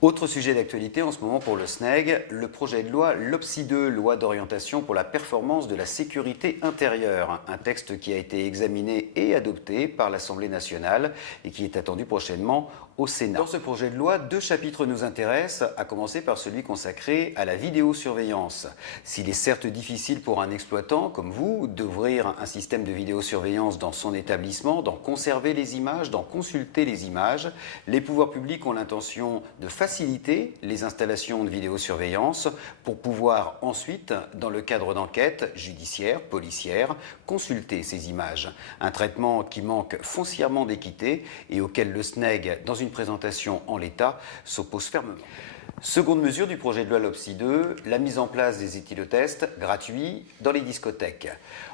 Autre sujet d'actualité en ce moment pour le SNEG, le projet de loi LOPSI 2, loi d'orientation pour la performance de la sécurité intérieure, un texte qui a été examiné et adopté par l'Assemblée nationale et qui est attendu prochainement au Sénat. Dans ce projet de loi, deux chapitres nous intéressent, à commencer par celui consacré à la vidéosurveillance. S'il est certes difficile pour un exploitant comme vous d'ouvrir un système de vidéosurveillance dans son établissement, d'en conserver les images, d'en consulter les images, les pouvoirs publics ont l'intention de faciliter les installations de vidéosurveillance pour pouvoir ensuite, dans le cadre d'enquêtes judiciaires, policières, consulter ces images. Un traitement qui manque foncièrement d'équité et auquel le SNEG, dans une présentation en l'état, s'oppose fermement. Seconde mesure du projet de loi LOPSI 2, la mise en place des éthylotests gratuits dans les discothèques.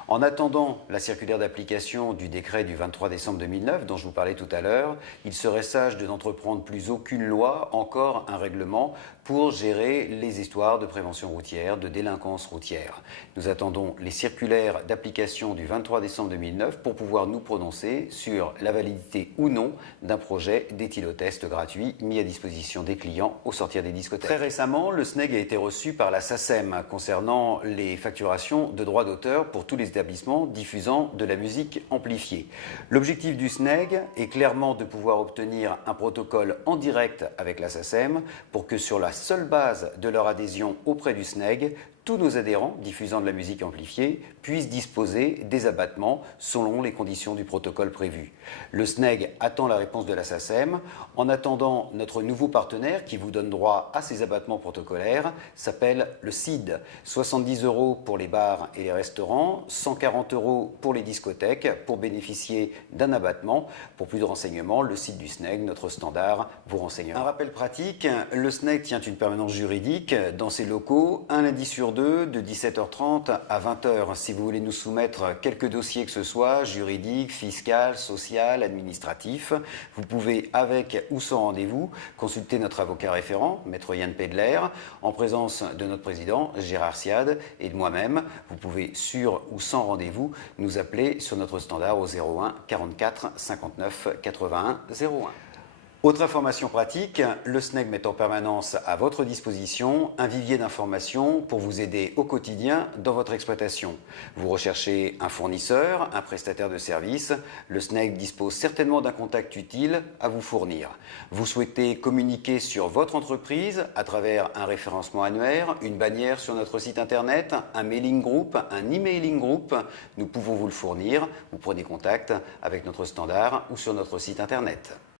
En attendant la circulaire d'application du décret du 23 décembre 2009 dont je vous parlais tout à l'heure, il serait sage de n'entreprendre plus aucune loi, encore un règlement, pour gérer les histoires de prévention routière, de délinquance routière. Nous attendons les circulaires d'application du 23 décembre 2009 pour pouvoir nous prononcer sur la validité ou non d'un projet d'éthylotest gratuit mis à disposition des clients au sortir des discothèques. Très récemment, le SNEG a été reçu par la SACEM concernant les facturations de droits d'auteur pour tous les établissements diffusant de la musique amplifiée. L'objectif du SNEG est clairement de pouvoir obtenir un protocole en direct avec la SACEM pour que sur la seule base de leur adhésion auprès du SNEG, tous nos adhérents diffusant de la musique amplifiée puissent disposer des abattements selon les conditions du protocole prévu. Le SNEG attend la réponse de la SACEM. En attendant, notre nouveau partenaire qui vous donne droit à ces abattements protocolaires s'appelle le CID. 70 € pour les bars et les restaurants, 140 € pour les discothèques pour bénéficier d'un abattement. Pour plus de renseignements, le site du SNEG, notre standard, vous renseignera. Un rappel pratique, le SNEG tient une permanence juridique dans ses locaux, un lundi sur deux, de 17h30 à 20h. Si vous voulez nous soumettre quelques dossiers que ce soit, juridiques, fiscal, social, administratif, vous pouvez, avec ou sans rendez-vous, consulter notre avocat référent, Maître Yann Pedler, en présence de notre président, Gérard Siad, et de moi-même. Vous pouvez, sur ou sans rendez-vous, nous appeler sur notre standard au 01 44 59 81 01. Autre information pratique, le SNEG met en permanence à votre disposition un vivier d'informations pour vous aider au quotidien dans votre exploitation. Vous recherchez un fournisseur, un prestataire de service, le SNEG dispose certainement d'un contact utile à vous fournir. Vous souhaitez communiquer sur votre entreprise à travers un référencement annuaire, une bannière sur notre site internet, un mailing group, un emailing group, nous pouvons vous le fournir. Vous prenez contact avec notre standard ou sur notre site internet.